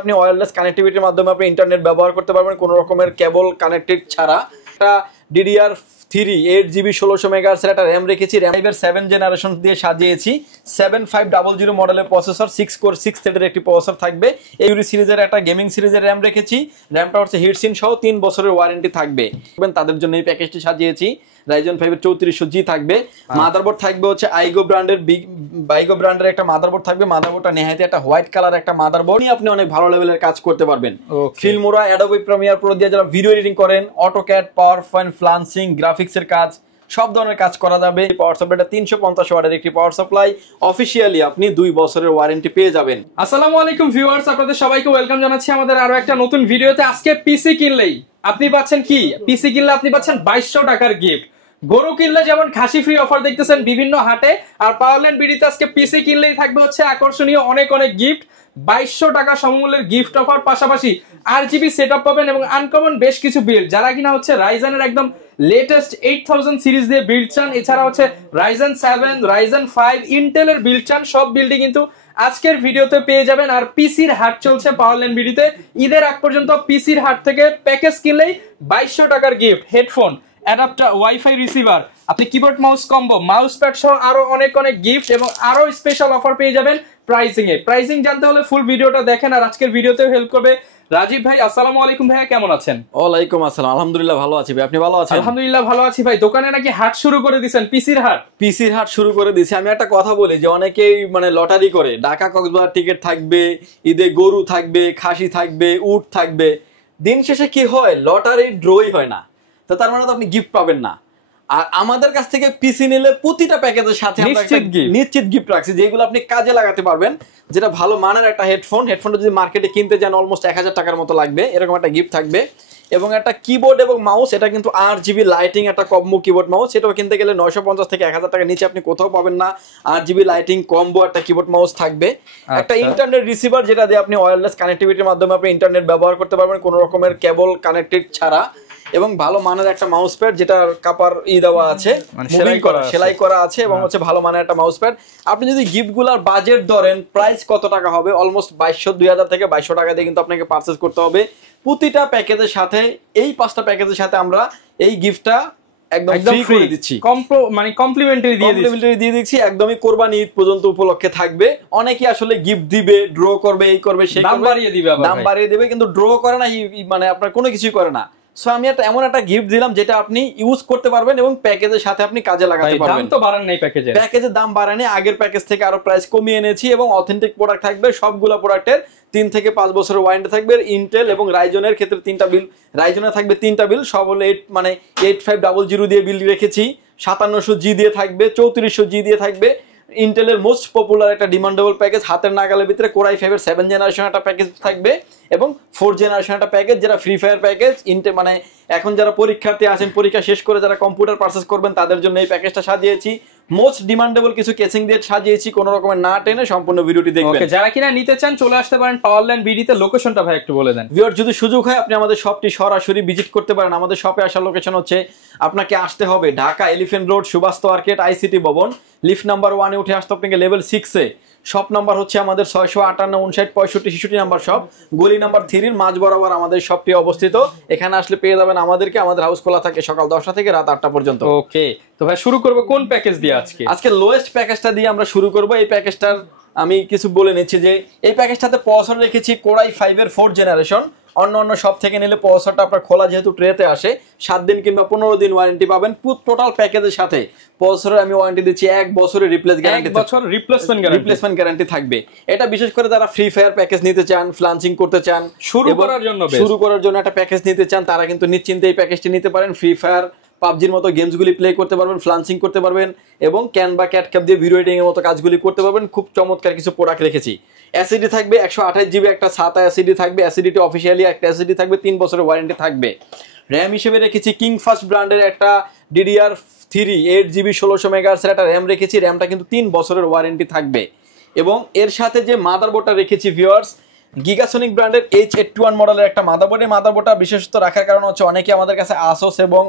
আপনি ওয়্যারলেস কানেক্টিভিটির মাধ্যমে আপনি ইন্টারনেট ব্যবহার করতে পারবেন কোনো রকমের কেবল কানেক্টেড ছাড়া। একটা DDR3 8GB 1600 মেগাহার্টজের একটা র্যাম রেখেছি। র্যামের 7 জেনারেশন দিয়ে সাজিয়েছি। 7500 মডেলের প্রসেসর, 6 কোর 6 থ্রেডের একটি প্রসেসর থাকবে। এই সিরিজের একটা গেমিং সিরিজের র্যাম রেখেছি। র্যামটা হচ্ছে হিটসিন সহ 3 বছরের ওয়ারেন্টি থাকবে। তাদের জন্য এই প্যাকেজটি সাজিয়েছি। Ryzen 5 এর 3400G থাকবে। মাদারবোর্ড থাকবে হচ্ছে আইগো ব্র্যান্ডের একটা মাদারবোর্ড থাকবে। মাদারবোর্ডটা নেহাতি একটা হোয়াইট কালার একটা মাদারবোর্ড। আপনি অনেক ভালো লেভেলের কাজ করতে পারবেন। ফিল্মোরা, অ্যাডোবি প্রিমিয়ার প্রো দিয়ে যারা ভিডিও এডিটিং করেন, অটোক্যাড, পাওয়ারপয়েন্ট, ফ্লান্সিং, গ্রাফিক্সের কাজ, সব ধরনের কাজ করা যাবে। পাওয়ার সাপ্লাইটা 350 ওয়াটের একটি পাওয়ার সাপ্লাই। অফিশিয়ালি আপনি 2 বছরের ওয়ারেন্টি পেয়ে যাবেন। আসসালামু আলাইকুম ভিউয়ার্স, আপনাদের সবাইকে ওয়েলকাম জানাচ্ছি আমাদের আরো একটা নতুন ভিডিওতে। আজকে পিসি কিনলেই আপনি পাচ্ছেন কি? পিসি কিনলে আপনি পাচ্ছেন 2200 টাকার গিফট। গরু কিনলে যেমন খাসি ফ্রি অফার দেখতেছেন বিভিন্ন হাটে, আর পাওয়ারল্যান্ড বিডিতে আজকে পিসি কিনলেই থাকবে হচ্ছে আকর্ষণীয় অনেক গিফট। 2200 টাকা সমমূল্যের গিফট অফার, পাশাপাশি RGB সেটআপ পাবেন এবং আনকমন বেশ কিছু বিল্ড। যারা কিনা হচ্ছে রাইজেনের একদম লেটেস্ট 8000 সিরিজ দিয়ে বিল্ড চান, এছাড়া হচ্ছে Ryzen 7, Ryzen 5, ইন্টেলের বিল্ড চান, সব বিল্ডই কিন্তু আজকের ভিডিওতে পেয়ে যাবেন। আর পিসির হাট চলছে পাওয়ারল্যান্ড বিডিতে। ঈদের আগ পর্যন্ত পিসির হাট থেকে প্যাকেজ কিনলেই 2200 টাকার gift, headphone, adapter, WiFi receiver, আপনি keyboard mouse combo, mouse pad সহ আরো অনেক গিফট এবং আরো স্পেশাল অফার পেয়ে যাবেন প্রাইসিং জানতে হলে ফুল ভিডিওটা দেখেন। আর আজকের ভিডিওতেও হেল্প করবে রাজীব ভাই। আসসালামু আলাইকুম ভাইয়া, কেমন আছেন? ওয়ালাইকুম আসসালাম, আলহামদুলিল্লাহ ভালো আছি ভাই, আপনি ভালো আছেন? আলহামদুলিল্লাহ ভালো আছি ভাই। দোকানে নাকি হাট শুরু করে দিয়েছেন, পিসির হাট শুরু করে দিয়েছি। আমি একটা কথা বলি যে অনেকেই লটারি করে, ঢাকা কক্সবাজার টিকিট থাকবে, ঈদে গরু থাকবে, খাসি থাকবে, উট থাকবে, দিন শেষে কি হয়, লটারি ড্রই হয় না। তো তার মানে তো আপনি গিফট পাবেন না। আর আমাদের কাছ থেকে পিসি নিলে প্রতিটা প্যাকেজের সাথে নিশ্চিত গিফট রাখছি, যেগুলো আপনি কাজে লাগাতে পারবেন। যেটা ভালো মানের একটা হেডফোনটা যদি মার্কেটে কিনতে যান অলমোস্ট 1000 টাকার মতো লাগবে, এরকম একটা গিফট থাকবে। এবং একটা কিবোর্ড এবং মাউস, এটা কিন্তু RGB লাইটিং একটা কম্বো কিবোর্ড মাউস, সেটাও কিনতে গেলে 950 থেকে 1000 টাকার নিচে আপনি কোথাও পাবেন না। RGB লাইটিং কম্বো একটা কিবোর্ড মাউস থাকবে। একটা ইন্টারনেট রিসিভার, যেটা দিয়ে আপনি ওয়্যারলেস কানেক্টিভিটির মাধ্যমে আপনি ইন্টারনেট ব্যবহার করতে পারবেন কোনো রকমের কেবল কানেক্টেড ছাড়া। এবং ভালো মানের একটা মাউস প্যাড, যেটা কাপার দেওয়া আছে, সেলাই করা আছে, এবং হচ্ছে ভালো মানের একটা মাউস প্যাড। আপনি যদি গিফট গুলার বাজেট ধরেন, প্রাইস কত টাকা হবে, অলমোস্ট 2000 থেকে 2200 টাকা দিয়ে কিন্তু আপনাকে পারচেজ করতে হবে। প্রতিটা প্যাকেজের সাথে, এই 5টা প্যাকেজের সাথে আমরা এই গিফটটা একদম ফ্রি করে দিচ্ছি, কমপ্লিমেন্টারি দিয়ে দিচ্ছি। একদমই কোরবানি ঈদ পর্যন্ত উপলক্ষে থাকবে। অনেকে আসলে গিফট দিবে, ড্র করবে, এই করবে, সেই দাম বাড়িয়ে দিবে, কিন্তু ড্র করে না, আপনার কোনো কিছুই করে না। সো আমি এমন একটা গিফট দিলাম যেটা আপনি ইউজ করতে পারবেন এবং প্যাকেজের সাথে আপনি কাজে লাগাতে পারবেন। দাম তো বাড়ান নাই, প্যাকেজের দাম বাড়ায়নি, আগের প্যাকেজ থেকে আরো প্রাইস কমিয়ে এনেছি। এবং অথেন্টিক প্রোডাক্ট থাকবে, সবগুলো প্রোডাক্টের 3 থেকে 5 বছরের ওয়ারেন্টি থাকবে। ইন্টেল এবং রাইজনের ক্ষেত্রে 3টা বিল, রাইজনে থাকবে 3টা বিল, সব হলো 8500 দিয়ে বিল রেখেছি। 5700G দিয়ে থাকবে, 3400G দিয়ে থাকবে। ইন্টেলের মোস্ট পপুলার একটা ডিমান্ডেবল প্যাকেজ, হাতের নাগালের ভিতরে কোর i5 এর 7 জেনারেশন একটা প্যাকেজ থাকবে এবং 4 জেনারেশন একটা প্যাকেজ, যেটা ফ্রি ফায়ার প্যাকেজ। এখন যারা পরীক্ষার্থী আছেন, পরীক্ষা শেষ করে যারা কম্পিউটার পারচেজ করবেন, তাদের জন্য এই প্যাকেজটা সাজিয়েছি। মোস্ট ডিমান্ডেবল কিছু কেসিং দিয়ে সাজিয়েছি, কোনো রকমের না টেনে সম্পূর্ণ ভিডিওটি দেখবেন। যারা কিনা নিতে চান চলে আসতে পারেন পাওয়ারল্যান্ড বিডিতে। লোকেশনটা ভাই একটু বলে দেন। ভিউয়ার, যদি সুযোগ হয় আপনি আমাদের শপটি সরাসরি ভিজিট করতে পারেন। আমাদের শপে আসার লোকেশন হচ্ছে, আপনাকে আসতে হবে Dhaka elephant road, Subastu market, ICT ভবন, লিফট নাম্বার 1 এ উঠে আসতে আপনাকে লেভেল 6 এ। শপ নাম্বার হচ্ছে আমাদের 658, 59, 65, 66 নাম্বার শপ, গলি নাম্বার 3 এর মাঝ বরাবর আমাদের শপটি অবস্থিত। এখানে আসলে পেয়ে যাবেন আমাদেরকে। আমাদের হাউস খোলা থাকে সকাল 10টা থেকে রাত 8টা পর্যন্ত। ওকে, তো ভাই শুরু করব কোন প্যাকেজ দিয়ে? আজকে লোয়েস্ট প্যাকেজটা দিয়ে আমরা শুরু করব। এই প্যাকেজটার আমি কিছু বলে নিচ্ছি যে এই প্যাকেজটাতে প্রসেসর রেখেছি কোর i5 এর 4 জেনারেশন। অন্য সব থেকে নিলে প্রসেসরটা আপনার খোলা যেহেতু ট্রেতে আসে, 7 দিন কিংবা 15 দিন ওয়ারেন্টি পাবেন। টোটাল প্যাকেজের সাথে প্রসেসরের আমি ওয়ারেন্টি দিচ্ছি 1 বছরের রিপ্লেসমেন্ট গ্যারান্টি থাকবে। এটা বিশেষ করে যারা ফ্রি ফায়ার প্যাকেজ নিতে চান, ফ্লান্সিং করতে চান, শুরু করার জন্য একটা প্যাকেজ নিতে চান, তারা কিন্তু নিশ্চিন্তে এই প্যাকেজটি নিতে পারেন। ফ্রি ফায়ার, পাবজির মতো গেমসগুলি প্লে করতে পারবেন, ফ্লান্সিং করতে পারবেন এবং ক্যানভা, ক্যাটক্যাপ দিয়ে ভিডিও এডিটিং এর মতো কাজগুলি করতে পারবেন। খুব চমৎকার কিছু প্রোডাক্ট রেখেছি। এসএসডি থাকবে 128GB একটা SATA এসএসডি থাকবে। এসএসডিটি অফিশিয়ালি একটা এসএসডি থাকবে, 3 বছরের ওয়ারেন্টি থাকবে। র্যাম হিসেবে রেখেছি কিংফাস্ট ব্র্যান্ডের একটা DDR3 8GB 1600 মেগাহার্টজের একটা র্যাম রেখেছি। র্যামটা কিন্তু 3 বছরের ওয়ারেন্টি থাকবে। এবং এর সাথে যে মাদারবোর্ডটা রেখেছি ভিউয়ার্স, গিগাসনিক ব্র্যান্ডের H81 মডেলের একটা মাদারবোর্ড। এই মাদারবোর্ডটা বিশেষত রাখার কারণ হচ্ছে অনেকে আমাদের কাছে আসোস এবং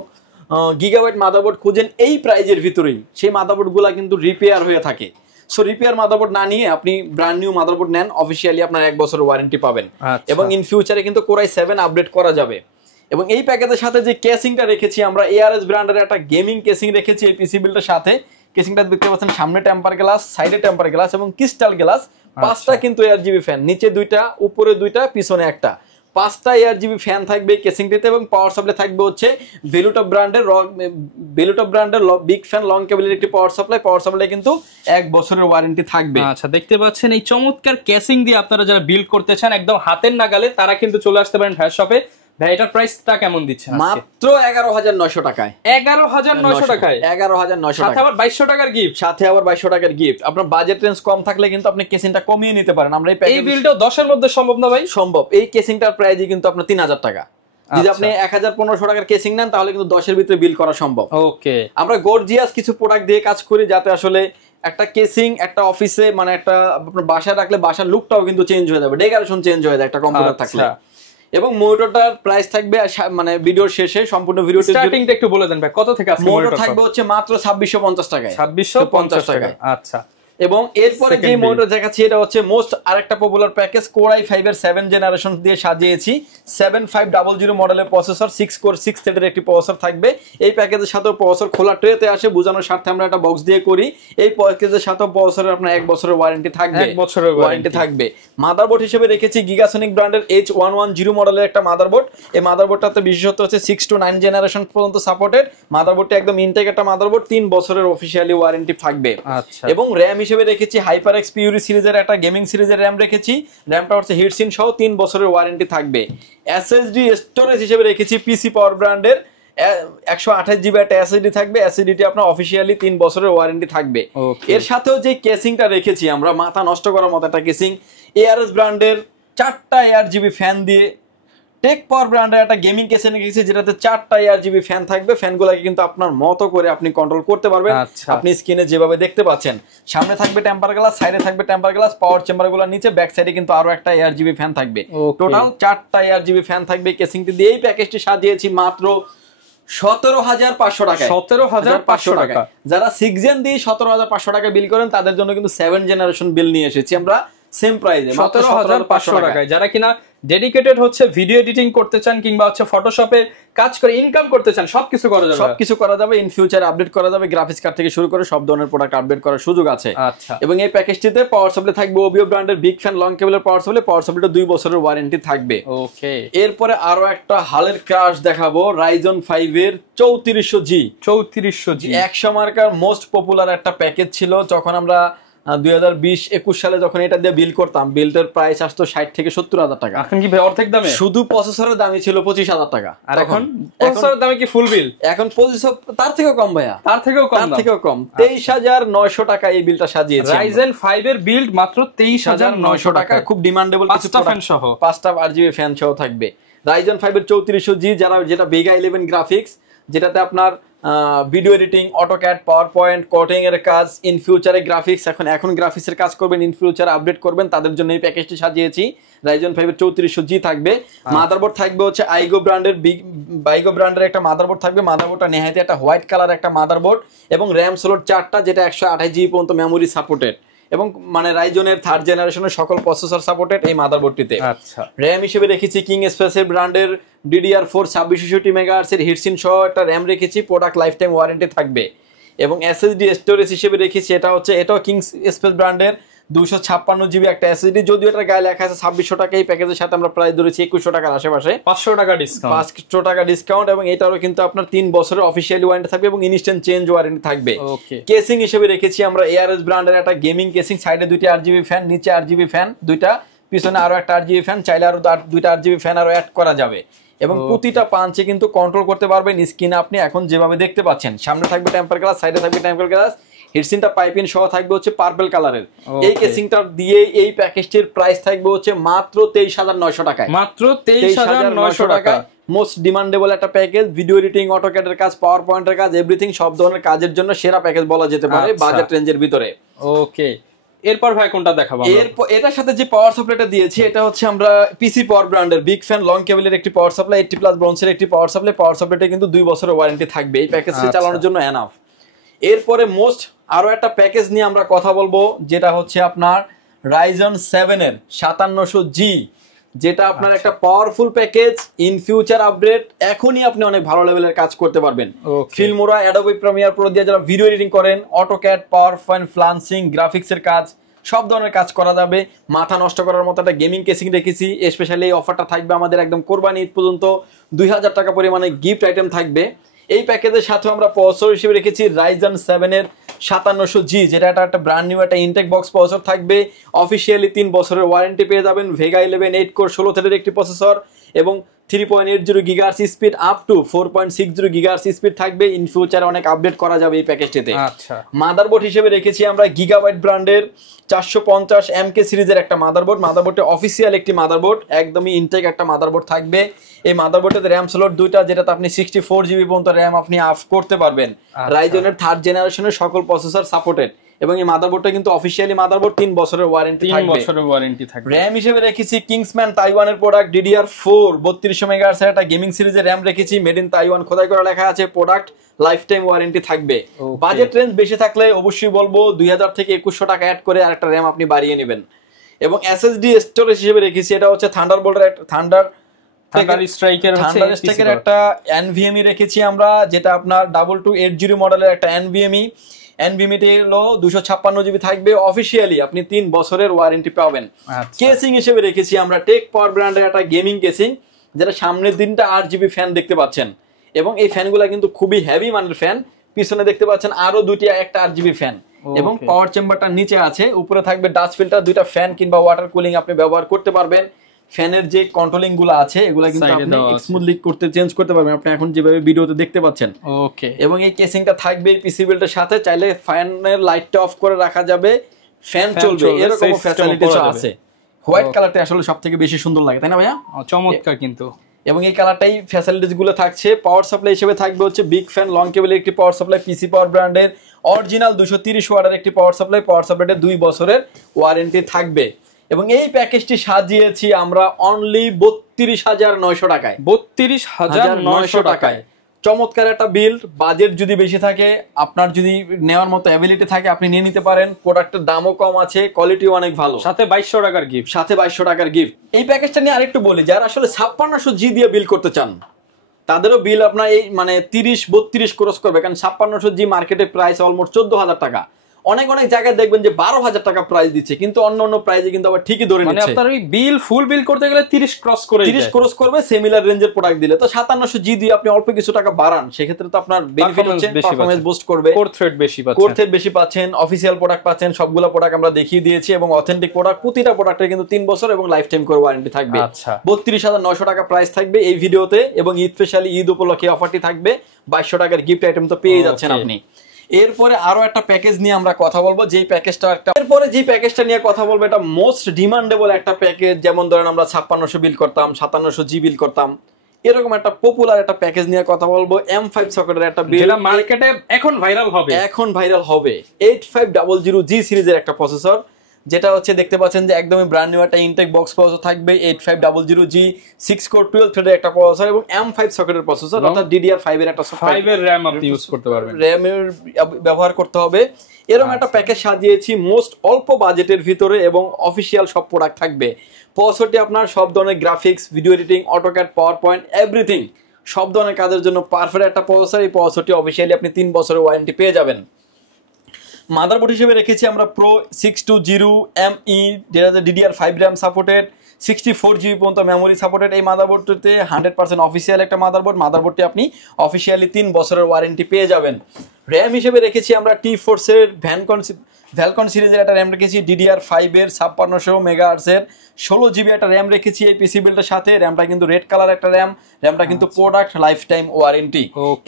গিগাবাইট মাদারবোর্ড খুঁজেন এই প্রাইজের ভিতরেই, সেই মাদারবোর্ডগুলো কিন্তু রিপেয়ার হয়ে থাকে। সো রিপেয়ার মাদারবোর্ড না নিয়ে আপনি ব্র্যান্ড নিউ মাদারবোর্ড নেন, অফিসিয়ালি আপনার 1 বছরের ওয়ারেন্টি পাবেন। এবং ইন ফিউচারে কিন্তু কোরাই 7 আপডেট করা যাবে। এবং এই প্যাকেজের সাথে যে কেসিংটা রেখেছি আমরা, ARS ব্র্যান্ডের একটা গেমিং কেসিং রেখেছি এই পিসি বিল্ডের সাথে। কেসিংটা দেখতে পাচ্ছেন, সামনে টেম্পার গ্লাস, সাইডে টেম্পার গ্লাস এবং ক্রিস্টাল গ্লাস। 5টা কিন্তু ARGB ফ্যান, নিচে 2টা, উপরে 2টা, পিছনে একটা। 5টা ARGB ফ্যান থাকবে কেসিংটিতে এবং পাওয়ার সাপ্লাই থাকবে হচ্ছে ভেলুটপ ব্র্যান্ডের বিগ ফ্যান লং কেবলের একটি পাওয়ার সাপ্লাই। পাওয়ার সাপ্লাই কিন্তু 1 বছরের ওয়ারেন্টি থাকবে। আচ্ছা, দেখতে পাচ্ছেন এই চমৎকার কেসিং দিয়ে আপনারা যারা বিল্ড করতে চান একদম হাতের নাগালে, তারা কিন্তু চলে আসতে পারেন ভাইয়ের শপে। ভাই এটার প্রাইসটা কেমন দিচ্ছেন? মাত্র 11,900 টাকায়। 11,900 টাকায়, 11,900 সাথে আবার 2200 টাকার গিফট। সাথে আবার 2200 টাকার গিফট। আপনার বাজেট রেঞ্জ কম থাকলে কিন্তু আপনি কেসিংটা কমিয়ে নিতে পারেন। আমরা এই বিলটাও 10 এর মধ্যে সম্ভব না ভাই? সম্ভব। এই কেসিংটার প্রাইসই কিন্তু আপনার 3000 টাকা। যদি আপনি 101500 টাকার কেসিং নেন তাহলে কিন্তু 10 এর ভিতরে বিল করা সম্ভব। ওকে, আমরা গর্জিয়াস কিছু প্রোডাক্ট দিয়ে কাজ করি যাতে আসলে একটা কেসিং একটা অফিসে মানে একটা আপনার বাসায় রাখলে বাসার লুকটাও কিন্তু চেঞ্জ হয়ে যাবে, ডেকোরেশন চেঞ্জ হয়ে যায় একটা কম্পিউটার থাকলে। এবং মনিটরটার প্রাইস থাকবে মানে ভিডিওর শেষে, সম্পূর্ণ ভিডিওতে স্টার্টিংটা একটু বলে দেন ভাই, কত থেকে আছে? মনিটর থাকবে হচ্ছে মাত্র 2650 টাকায়। 2650 টাকা। আচ্ছা, এবং এরপরে যে মনিটর দেখাচ্ছি এটা হচ্ছে মোস্ট আরেকটা পপুলার প্যাকেজ, Core i5 এর 7 জেনারেশন দিয়ে সাজিয়েছি। 7500 মডেলের প্রসেসর, 6 কোর 6 থ্রেডের একটি প্রসেসর থাকবে। এই প্যাকেজের সাথে প্রসেসর খোলা ট্রেতে আসে, বোঝানোর স্বার্থে আমরা একটা বক্স দিয়ে করি। এই প্যাকেজের সাথে প্রসেসরের আপনার 1 বছরের ওয়ারেন্টি থাকবে। 1 বছরের ওয়ারেন্টি থাকবে। মাদারবোর্ড হিসেবে রেখেছি গিগাসনিক ব্র্যান্ডের H110 মডেলের একটা মাদারবোর্ড। এই মাদারবোর্ডটাতে বিশেষত্ব হচ্ছে 6 to 9 জেনারেশন পর্যন্ত সাপোর্টেড। মাদারবোর্ডটা একদম ইনটেক একটা মাদারবোর্ড, 3 বছরের অফিশিয়ালি ওয়ারেন্টি থাকবে। আচ্ছা, এবং র‍্যাম হিসেবে রেখেছি HyperX Fury সিরিজের একটা গেমিং সিরিজের র‍্যাম রেখেছি। র‍্যামটা হচ্ছে হিটসিন সহ 3 বছরের ওয়ারেন্টি থাকবে। SSD স্টোরেজ হিসেবে রেখেছি পিসি পাওয়ার ব্র্যান্ডের 128 জিবি একটা SSD থাকবে। SSDটি আপনার অফিশিয়ালি 3 বছরের ওয়ারেন্টি থাকবে। এর সাথেও যে কেসিংটা রেখেছি আমরা, মাথা নষ্ট করার মতো একটা কেসিং, ARS ব্র্যান্ডের 4টা ARGB ফ্যান দিয়ে টেক পাওয়ার ব্র্যান্ডের একটা গেমিং কেসিং রেখেছি, যেটাতে 4টা ARGB ফ্যান থাকবে। ফ্যানগুলোকে কিন্তু আপনার মতো করে আপনি কন্ট্রোল করতে পারবেন। আপনি স্ক্রিনে যেভাবে দেখতে পাচ্ছেন, সামনে থাকবে টেম্পার গ্লাস, সাইডে থাকবে টেম্পার গ্লাস, পাওয়ার চেম্বারগুলোর নিচে ব্যাক সাইডে কিন্তু আরো একটা ARGB ফ্যান থাকবে। টোটাল 4টা ARGB ফ্যান থাকবে কেসিংটি দিয়ে। এই প্যাকেজটি সাজিয়েছি মাত্র 17,500 টাকায়। 17,500 টাকা। যারা 6 জেন দিয়ে 17,500 টাকা বিল করেন তাদের জন্য কিন্তু 7 জেনারেশন বিল নিয়ে এসেছি আমরা সেম প্রাইসে, 17,500 টাকায়। যারা কিনা ডেডিকেটেড হচ্ছে ভিডিও এডিটিং করতে চান কিংবা হচ্ছে ফটোশপে কাজ করে ইনকাম করতে চান, সবকিছু করা যাবে। সবকিছু করা যাবে, ইন ফিউচার আপডেট করা যাবে, গ্রাফিক্স কার্ড থেকে শুরু করে সব ধরনের প্রোডাক্ট আপডেট করার সুযোগ আছে। আচ্ছা, এবং এই প্যাকেজটিতে পাওয়ার সাপ্লাই থাকবে OBO ব্র্যান্ডের বিগ ফ্যান লং কেবলের পাওয়ার সাপ্লাই। পাওয়ার সাপ্লাইটা 2 বছরের ওয়ারেন্টি থাকবে। ওকে, এরপরে আরো একটা হালের ক্রাশ দেখাবো, Ryzen 5 এর 3400G। 3400G একশো মার্কার মোস্ট পপুলার একটা প্যাকেজ ছিল যখন আমরা 2020-21 সালে যখন এটা দিয়ে বিল করতাম। বিলটার প্রাইস আসতো 60 থেকে 70,000 টাকা। এখন কি ভাই অর্ধেক দামে? শুধু প্রসেসরের দামই ছিল 25,000 টাকা। আর এখন প্রসেসরের দামে কি ফুল বিল? এখন প্রসেসর তার থেকেও কম ভাইয়া, তার থেকেও কম। 23,900 টাকা এই বিলটা সাজিয়েছি। Ryzen 5 এর বিল্ড মাত্র 23,900 টাকা। খুব ডিমান্ডেবল কিছু ফ্যান সহ, 5টা RGB ফ্যান সহ থাকবে। Ryzen 5 এর 3400G, যেটা Vega 11 গ্রাফিক্স, যেটাতে আপনার video editing, AutoCAD, power point, coding এর কাজ, ইন ফিউচারে গ্রাফিক্স, এখন গ্রাফিক্সের কাজ করবেন, ইন ফিউচার আপডেট করবেন, তাদের জন্য এই প্যাকেজটি সাজিয়েছি। Ryzen 5 এর 3400G থাকবে। মাদারবোর্ড থাকবে হচ্ছে বাইগো ব্র্যান্ডের একটা মাদারবোর্ড থাকবে। মাদারবোর্ডটা নেহাতি একটা হোয়াইট কালার একটা মাদারবোর্ড এবং র‍্যাম স্লট 4টা, যেটা 128 GB পর্যন্ত মেমোরি সাপোর্টেড এবং মানে রাইজনের 3rd জেনারেশনের সকল প্রসেসর সাপোর্টেড এই মাদারবোর্ডটিতে। আচ্ছা, র‍্যাম হিসেবে রেখেছি কিং স্পেসের ব্র্যান্ডের DDR4 2660 MHz এর হিটসিন সহ একটা র‍্যাম রেখেছি, প্রোডাক্ট লাইফ টাইম ওয়ারেন্টি থাকবে। এবং SSD স্টোরেজ হিসেবে রেখেছি, এটাও কিং স্পেস ব্র্যান্ডের 256 GB একটা SSD, যদিও এটা গায়ে লেখা আছে 2600 টাকা। এই প্যাকেজের সাথে আমরা প্রায় ধরেছি 2100 টাকার আশেপাশে, 500 টাকা ডিসকাউন্ট, 500 টাকা ডিসকাউন্ট। এবং এটারও কিন্তু আপনার 3 বছরের অফিশিয়ালি ওয়ারেন্টি থাকবে এবং ইনস্ট্যান্ট চেঞ্জ ওয়ারেন্টি থাকবে। কেসিং হিসেবে রেখেছি আমরা ARS ব্র্যান্ডের একটা গেমিং কেসিং, সাইডে 2টি RGB ফ্যান, নিচে RGB ফ্যান 2টা, পিছনে আরো একটা RGB ফ্যান, চাইলে আরো 2টা RGB ফ্যান আরো অ্যাড করা যাবে। এবং প্রতিটা পাঞ্চে কিন্তু কন্ট্রোল করতে পারবেন স্ক্রিনে আপনি এখন যেভাবে দেখতে পাচ্ছেন। সামনে থাকবে টেম্পার গ্লাস, সাইডে থাকবে টেম্পার গ্লাস, হিটসিনটা পাইপিং সহ থাকবে হচ্ছে পার্পল কালারের। এই কেসিংটা দিয়ে এই প্যাকেজটির প্রাইস থাকবে হচ্ছে মাত্র 23,900 টাকায়। মাত্র 23,900 টাকা। মোস্ট ডিমান্ডেবল একটা প্যাকেজ, ভিডিও এডিটিং, অটোক্যাডের কাজ, পাওয়ার পয়েন্টের কাজ, এভরিথিং সব ধরনের কাজের জন্য সেরা প্যাকেজ বলা যেতে পারে বাজেট রেঞ্জের ভিতরে। ওকে, এরপর ভাই কোনটা দেখাবো? এটার সাথে যে পাওয়ার সাপ্লাইটা দিয়েছি এটা হচ্ছে আমরা পিসি পাওয়ার ব্র্যান্ডের বিগ ফ্যান লং কেবলের একটি পাওয়ার সাপ্লাই, 80+ ব্রোঞ্জের একটি পাওয়ার সাপ্লাই। পাওয়ার সাপ্লাইটা কিন্তু 2 বছরের ওয়ারেন্টি থাকবে। এই প্যাকেজটি চালানোর জন্য এনাফ। এরপরে মোস্ট আরো একটা প্যাকেজ নিয়ে আমরা কথা বলবো, যেটা হচ্ছে আপনার Ryzen 7 এর 5700G, যেটা আপনার একটা powerful package. In future update এখনই আপনি অনেক ভালো লেভেলের কাজ করতে পারবেন। ফিল্মোরা, অ্যাডোবি প্রিমিয়ার প্রো দিয়ে যারা ভিডিও এডিটিং করেন, অটোক্যাড, পাওয়ার পয়েন্ট, ফ্লান্সিং, গ্রাফিক্সের কাজ, সব ধরনের কাজ করা যাবে। মাথা নষ্ট করার মতো একটা গেমিং কেসিং রেখেছি। স্পেশালি এই অফারটা থাকবে আমাদের একদম কোরবানি ঈদ পর্যন্ত 2000 টাকা পরিমাণে গিফট আইটেম থাকবে। এই প্যাকেজের সাথে আমরা প্রসেসর হিসেবে রেখেছি Ryzen 7 এর 5700G, যেটা একটা ব্র্যান্ড নিউ একটা ইনটেক বক্স প্রসেসর থাকবে। অফিসিয়ালি 3 বছরের ওয়ারেন্টি পেয়ে যাবেন। ভেগা 11 8 কোর 16 থ্রেডের একটি প্রসেসর এবং 3.80 gigahertz speed up to 4.60 gigahertz speed থাকবে। ইন ফিউচারে অনেক আপডেট করা যাবে এই প্যাকেজটিতে। আচ্ছা, মাদারবোর্ড হিসেবে রেখেছি আমরা গিগাবাইট ব্র্যান্ডের 450 MK সিরিজের একটা মাদারবোর্ড। মাদারবোর্ডে অফিসিয়াল একটি মাদারবোর্ড, একদমই ইনটেক একটা মাদারবোর্ড থাকবে। এই মাদারবোর্ডের র্যাম স্লট দুইটা, যেটাতে আপনি 64 GB পর্যন্ত র্যাম আপনি আপ করতে পারবেন। রাইজনের 3rd জেনারেশনের সকল প্রসেসর সাপোর্টেড এবং এই মাদারবোর্ডটা কিন্তু অফিসিয়ালি মাদারবোর্ড 3 বছরের ওয়ারেন্টি থাকবে। 3 বছরের ওয়ারেন্টি থাকবে। র‍্যাম হিসেবে রেখেছি কিংসম্যান তাইওয়ানের প্রোডাক্ট DDR4 3200 মেগাহার্টজ এর একটা গেমিং সিরিজের র‍্যাম রেখেছি। মেড ইন তাইওয়ান খোদাই করে লেখা আছে। প্রোডাক্ট লাইফ টাইম ওয়ারেন্টি থাকবে। বাজেট রেঞ্জ বেশি থাকলে অবশ্যই বলবো 2000 থেকে 2100 টাকা অ্যাড করে আরেকটা র‍্যাম আপনি বাড়িয়ে নেবেন। এবং এসএসডি স্টোরেজ হিসেবে রেখেছি, এটা হচ্ছে থান্ডারবোল্টের একটা থান্ডার স্ট্রাইকের একটা NVMe রেখেছি আমরা, যেটা আপনার 2280 মডেলের একটা NVMe হলো 256 GB থাকবে। অফিসিয়ালি আপনি 3 বছরের ওয়ারেন্টি পাবেন। কেসিং হিসেবে রেখেছি আমরা টেক পাওয়ার ব্র্যান্ডের একটা গেমিং কেসিং, যেটা সামনের দিনটা 8GB ফ্যান দেখতে পাচ্ছেন এবং এই ফ্যানগুলো কিন্তু খুবই হেভি মানের ফ্যান। পিছনে দেখতে পাচ্ছেন আরো দুটি একটা 8GB ফ্যান এবং পাওয়ার চেম্বারটা নিচে আছে। উপরে থাকবে ডাস্ট ফিল্টার, দুইটা ফ্যান কিংবা ওয়াটার কুলিং আপনি ব্যবহার করতে পারবেন। ফ্যানের যে কন্ট্রোলিং গুলো আছে এগুলো কিন্তু আপনি স্মুথলি করতে চেঞ্জ করতে পারবেন, আপনি এখন যেভাবে ভিডিওতে দেখতে পাচ্ছেন। ওকে, এবং এই কেসিংটা থাকবে পিসি বিল্ডের সাথে। চাইলে ফ্যানের লাইটটা অফ করে রাখা যাবে, ফ্যান চলবে, এরকম ফ্যাসিলিটিস আছে। হোয়াইট কালারটা আসলে সবথেকে বেশি সুন্দর লাগে, তাই না ভাইয়া? চমৎকার কিন্তু। এবং এই কালারটাই ফ্যাসিলিটিস গুলো থাকছে। পাওয়ার সাপ্লাই হিসেবে থাকবে হচ্ছে বিগ ফ্যান লং কেবলের একটি পাওয়ার সাপ্লাই, পিসি পাওয়ার ব্র্যান্ডের অরিজিনাল 230 ওয়াটের একটি পাওয়ার সাপ্লাই। পাওয়ার সাপ্লাইতে 2 বছরের ওয়ারেন্টি থাকবে। এবং এই প্যাকেজটি সাজিয়েছি আমরা অনলি 32,900 টাকায়। 32,900 টাকায় চমৎকার একটা বিল। বাজেট যদি বেশি থাকে, আপনার যদি নেওয়ার মতো অ্যাবিলিটি থাকে, আপনি নিয়ে নিতে পারেন। প্রোডাক্টের দামও কম আছে, কোয়ালিটিও অনেক ভালো, সাথে 2200 টাকার গিফট। সাথে 2200 টাকার গিফট। এই প্যাকেজটা নিয়ে আরেকটু বলি, যারা আসলে 5600G দিয়ে বিল করতে চান তাদেরও বিল আপনার এই মানে 30-32 ক্রস করবে, কারণ 5600G মার্কেটে প্রাইস অলমোস্ট 14,000 টাকা। অনেক অনেক জায়গায় দেখবেন যে 12,000 টাকা প্রাইস দিচ্ছে, কিন্তু অন্য অন্য প্রাইসে কিন্তু আবার ঠিকই ধরে নিচ্ছে। মানে আপনার ওই বিল ফুল বিল করতে গেলে 30 ক্রস করে 30 ক্রস করবে সিমিলার রেঞ্জের প্রোডাক্ট দিলে। তো 5700G দিয়ে আপনি অল্প কিছু টাকা বাড়ান, সেক্ষেত্রে তো আপনার বেনিফিট হচ্ছে, পারফরম্যান্স বুস্ট করবে, কোর থ্রেড বেশি পাচ্ছেন, অফিশিয়াল প্রোডাক্ট পাচ্ছেন। সবগুলো প্রোডাক্ট আমরা দেখিয়ে দিয়েছি এবং অথেন্টিক প্রোডাক্ট। প্রতিটা প্রোডাক্টের কিন্তু 3 বছর এবং লাইফ টাইম করে ওয়ারেন্টি থাকবে। 32,900 টাকা প্রাইস থাকবে এই ভিডিওতে। এবং ঈদ স্পেশালি ঈদ উপলক্ষে অফারটি থাকবে। 2200 টাকার গিফট আইটেম তো পেয়ে যাচ্ছেন আপনি। এরপরে আরো একটা প্যাকেজ নিয়ে আমরা কথা বলবো, যেই প্যাকেজটা এরপরে যে প্যাকেজটা নিয়ে কথা বলবো এটা মোস্ট ডিমান্ডেবল একটা প্যাকেজ। যেমন ধরেন আমরা 5600 বিল করতাম, 5700G বিল করতাম, এরকম একটা পপুলার একটা প্যাকেজ নিয়ে কথা বলবো। M5 সকেটের একটা বিল, যেটা মার্কেটে এখন ভাইরাল হবে 8500G সিরিজের একটা প্রসেসর, যেটা হচ্ছে দেখতে পাচ্ছেন যে একদমই ব্র্যান্ড নিউ একটা ইনটেক বক্স প্রসেসর থাকবে। 8500G 6 কোর 12 থ্রেডের একটা প্রসেসর এবং M5 সকেটের প্রসেসর, অর্থাৎ DDR5 এর একটা 5 এর RAM আপনি ইউজ করতে পারবেন, RAM এর ব্যবহার করতে হবে। এরকম একটা প্যাকেজ সাজিয়েছি মোস্ট অল্প বাজেটের ভিতরে এবং অফিসিয়াল সব প্রোডাক্ট থাকবে। প্রসেসরটি আপনার সব ধরনের graphics, video editing, AutoCAD, power point, everything সব ধরনের কাজের জন্য পারফেক্ট একটা প্রসেসর। এই প্রসেসরটি অফিসিয়ালি আপনি 3 বছরের ওয়ারেন্টি পেয়ে যাবেন। মাদারবোর্ড হিসেবে রেখেছি আমরা Pro 620ME, যেটা DDR5 RAM সাপোর্টেড, 64GB পর্যন্ত মেমোরি সাপোর্টেড। এই মাদারবোর্ডটিতে 100% অফিসিয়াল একটা মাদারবোর্ড। মাদারবোর্ডটি আপনি অফিসিয়ালি 3 বছরের ওয়ারেন্টি পেয়ে যাবেন। র্যাম হিসেবে রেখেছি আমরা T-Force এর ভ্যালকন সিরিজের একটা র্যাম রেখেছি, DDR5 এর 5600 মেগাহার্টজ এর 16GB একটা র্যাম রেখেছি এই পিসি বিল্ডের সাথে। র্যামটা কিন্তু রেড কালার একটা র্যামটা কিন্তু প্রোডাক্ট লাইফ টাইম ওয়ারেন্টি।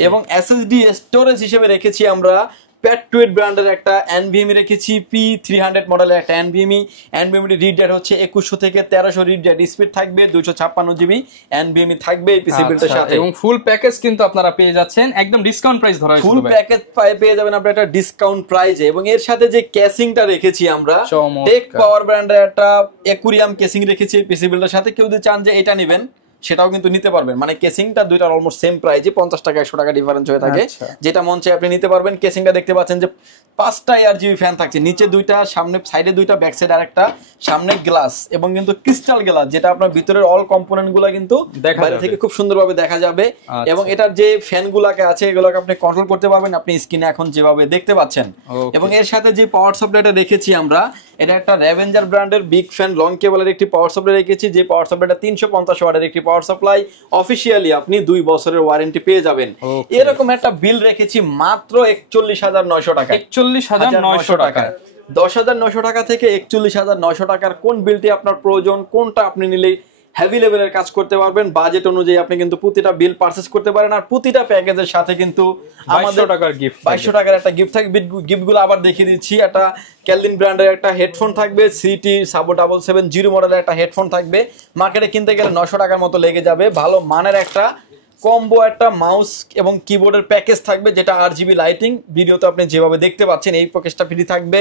এবং SSD স্টোরেজ হিসেবে রেখেছি আমরা প্যাট্রয়েট ব্র্যান্ডের একটা NVMe রেখেছি, P300 মডেলের একটা NVMe রিড রেট হচ্ছে 2100 থেকে 1300 রিড রেট, স্পিড থাকবে 256GB NVMe থাকবে এই পিসি বিল্ডের সাথে। এবং ফুল প্যাকেজ কিন্তু আপনারা পেয়ে যাচ্ছেন একদম ডিসকাউন্ট প্রাইস ধরা হয়েছে। ফুল প্যাকেজ পেয়ে যাবেন আপনারা একটা ডিসকাউন্ট প্রাইসে। এবং এর সাথে যে কেসিংটা রেখেছি আমরা টেক পাওয়ার ব্র্যান্ডের একটা অ্যাকুরিয়াম কেসিং রেখেছি পিসি বিল্ডের সাথে। কেউ যদি চান যে এটা নেবেন সেটাও কিন্তু নিতে পারবেন। মানে কেসিংটা দুইটার অলমোস্ট সেম প্রাইজে 50 টাকা 100 টাকা ডিফারেন্স হয়ে থাকে। যেটা মন চাই আপনি নিতে পারবেন। কেসিংটা দেখতে পাচ্ছেন যে 5টা ARGB ফ্যান থাকছে, নিচে 2টা, সামনে সাইডে 2টা, ব্যাক সাইড আরেকটা, সামনে গ্লাস এবং কিন্তু ক্রিস্টাল গ্লাস, যেটা আপনার ভিতরের অল কম্পোনেন্ট গুলা কিন্তু বাইরে থেকে খুব সুন্দরভাবে দেখা যাবে। এবং এটার যে ফ্যান গুলাকে আছে এগুলোকে আপনি কন্ট্রোল করতে পারবেন আপনি স্ক্রিনে এখন যেভাবে দেখতে পাচ্ছেন। এবং এর সাথে যে পাওয়ার সাপ্লাইটা রেখেছি আমরা, এটা একটা রেভেঞ্জার ব্র্যান্ডের বিগ ফ্যান লং কেবলের একটি পাওয়ার সাপ্লাই রেখেছি। যে পাওয়ার সাপ্লাইটা 350 ওয়াটের একটি পাওয়ার সাপ্লাই, অফিসিয়ালি আপনি 2 বছরের ওয়ারেন্টি পেয়ে যাবেন। এরকম একটা বিল রেখেছি মাত্র 41,900 টাকা। 41,900 টাকা। 10,900 টাকা থেকে 41,900 টাকার কোন বিলটি আপনার প্রয়োজন, কোনটা আপনি নিলে হেভি লেভেলের কাজ করতে পারবেন, বাজেট অনুযায়ী আপনি কিন্তু প্রতিটা বিল পারচেজ করতে পারেন। আর প্রতিটা প্যাকেজের সাথে কিন্তু আমাদের 2200 টাকার গিফট, 2200 টাকার একটা গিফট থাকবে। গিফটগুলো আবার দেখিয়ে দিচ্ছি। একটা ক্যালভিন ব্র্যান্ডের একটা হেডফোন থাকবে, সিটি সাবো 770 মডেলের একটা হেডফোন থাকবে। মার্কেটে কিনতে গেলে 900 টাকার মতো লেগে যাবে। ভালো মানের একটা কম্বো একটা মাউস এবং কিবোর্ডের প্যাকেজ থাকবে, যেটা RGB লাইটিং, ভিডিওতে আপনি যেভাবে দেখতে পাচ্ছেন এই প্যাকেজটা ফ্রি থাকবে।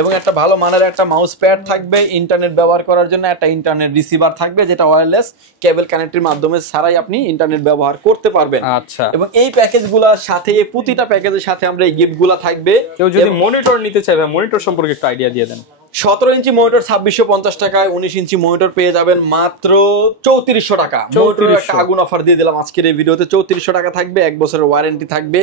এবং একটা ভালো মানের একটা মাউস প্যাড থাকবে, ইন্টারনেট ব্যবহার করার জন্য একটা ইন্টারনেট রিসিভার থাকবে, যেটা ওয়্যারলেস কেবল কানেক্টের মাধ্যমে ছাড়াই আপনি ইন্টারনেট ব্যবহার করতে পারবেন। আচ্ছা, এবং এই প্যাকেজগুলোর সাথে, এই প্রতিটা প্যাকেজের সাথে আমরা এই গিফটগুলো থাকবে। কেউ যদি মনিটর নিতে চায়, মনিটর সম্পর্কে একটু আইডিয়া দিয়ে দেন। 17 ইঞ্চি মনিটর 2650 টাকায়, 19 ইঞ্চি মনিটর পেয়ে যাবেন মাত্র 3400 টাকা। মনিটর একটা আগুন অফার দিয়ে দিলাম আজকের এই ভিডিওতে। 3400 টাকা থাকবে, 1 বছরের ওয়ারেন্টি থাকবে।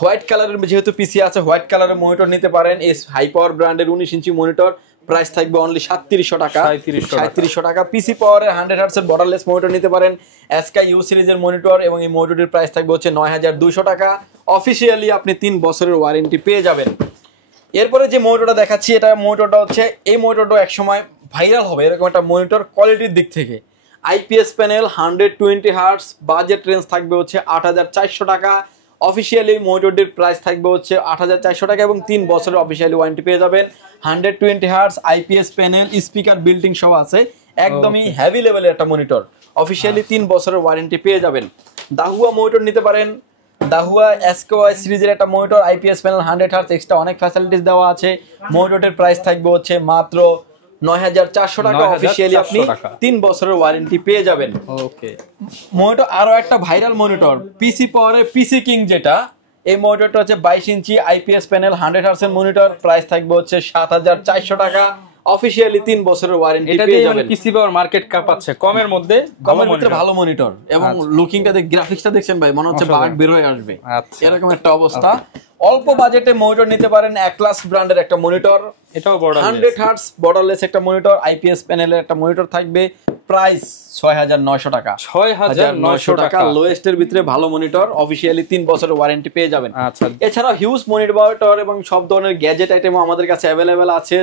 হোয়াইট কালারের যেহেতু পিসি আছে, হোয়াইট কালারের মনিটর নিতে পারেন। এই হাই পাওয়ার ব্র্যান্ডের 19 ইঞ্চি মনিটর প্রাইস থাকবে অনলি 3700 টাকা। 3700 টাকা। পিসি পাওয়ারের 100 হার্টজের বর্ডারলেস মনিটর নিতে পারেন, এসকাই ইউ সিরিজের মনিটর, এবং এই মনিটরের প্রাইস থাকবে হচ্ছে 9200 টাকা। অফিসিয়ালি আপনি 3 বছরের ওয়ারেন্টি পেয়ে যাবেন। এরপরে যে মনিটরটা দেখাচ্ছি, এটা মনিটরটা হচ্ছে, এই মনিটরটা একসময় ভাইরাল হবে এরকম একটা মনিটর কোয়ালিটির দিক থেকে। IPS panel, 120 hertz, budget range থাকবে হচ্ছে 8400 টাকা। অফিসিয়ালি মনিটরটির প্রাইস থাকবে হচ্ছে 8400 টাকা এবং 3 বছরের অফিসিয়ালি ওয়ারেন্টি পেয়ে যাবেন। 120 hertz, IPS panel, speaker, building সহ আছে। একদমই হেভি লেভেলের একটা মনিটর, অফিসিয়ালি 3 বছরের ওয়ারেন্টি পেয়ে যাবেন। দাহুয়া মনিটর নিতে পারেন। দাহুয়া SKY সিরিজের একটা monitor, IPS panel, 100 hertz, extra অনেক ফ্যাসিলিটিস দেওয়া আছে। মনিটরের প্রাইস থাকবে হচ্ছে মাত্র 9400 টাকা। অফিসিয়ালি আপনি 3 বছরের ওয়ারেন্টি পেয়ে যাবেন। ওকে, মনিটর আরো একটা ভাইরাল মনিটর, পিসি পাওয়ারের পিসি কিং, যেটা এই মনিটরটা হচ্ছে 22 ইঞ্চি IPS প্যানেল, 100 হার্টজের মনিটর, প্রাইস থাকবে হচ্ছে 7400 টাকা। অফিসিয়ালি 3 বছরের ওয়ারেন্টি পেয়ে যাবেন। পিসি পাওয়ার মার্কেট কাঁপাচ্ছে কমের মধ্যে, ভালো মনিটর। এবং লুকিংটা গ্রাফিক্সটা দেখছেন ভাই, মনে হচ্ছে বাগ বের হয়ে আসবে, এরকম একটা অবস্থা। অল্প বাজেটে মনিটর নিতে পারেন, অ্যাটলাস ব্র্যান্ডের একটা মনিটর, এটাও 100 হার্টজ বর্ডারলেস একটা মনিটর, IPS প্যানেলের একটা মনিটর থাকবে। প্রাইস 6900 টাকা। 6900 টাকা লোয়েস্টের ভিতরে ভালো মনিটর, অফিসিয়ালি 3 বছরের ওয়ারেন্টি পেয়ে যাবেন। আচ্ছা, এছাড়াও হিউজ মনিটর এবং সব ধরনের গ্যাজেট আইটেমও আমাদের কাছে অ্যাভেলেবেল আছে।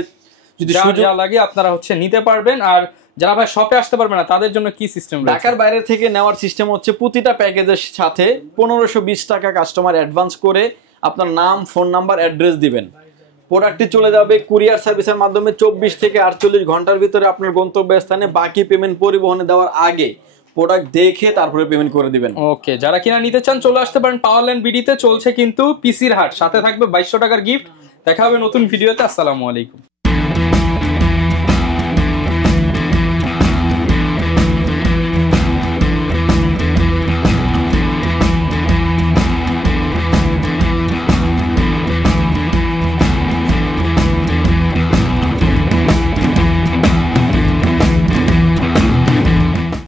যদি সুযোগ লাগে আপনারা নিতে পারবেন। আর যারা ভাই শপে আসতে পারবে না তাদের জন্য কি সিস্টেম? ঢাকার বাইরে থেকে নেওয়ার সিস্টেম হচ্ছে, প্রতিটা প্যাকেজের সাথে 1520 টাকা কাস্টমার অ্যাডভান্স করে আপনার নাম, ফোন নাম্বার, অ্যাড্রেস দিবেন। প্রোডাক্টটি চলে যাবে কুরিয়ার সার্ভিসের মাধ্যমে 24 থেকে 48 ঘন্টার ভিতরে আপনার গন্তব্যস্থানে। বাকি পেমেন্ট পরিবহনে দেওয়ার আগে প্রোডাক্ট দেখে তারপরে পেমেন্ট করে দিবেন। ওকে, যারা কিনা নিতে চান চলে আসতে পারেন। পাওয়ারল্যান্ড বিডিতে চলছে কিন্তু পিসির হাট, সাথে থাকবে 2200 টাকার গিফট। দেখা হবে নতুন ভিডিওতে। আসসালামু আলাইকুম।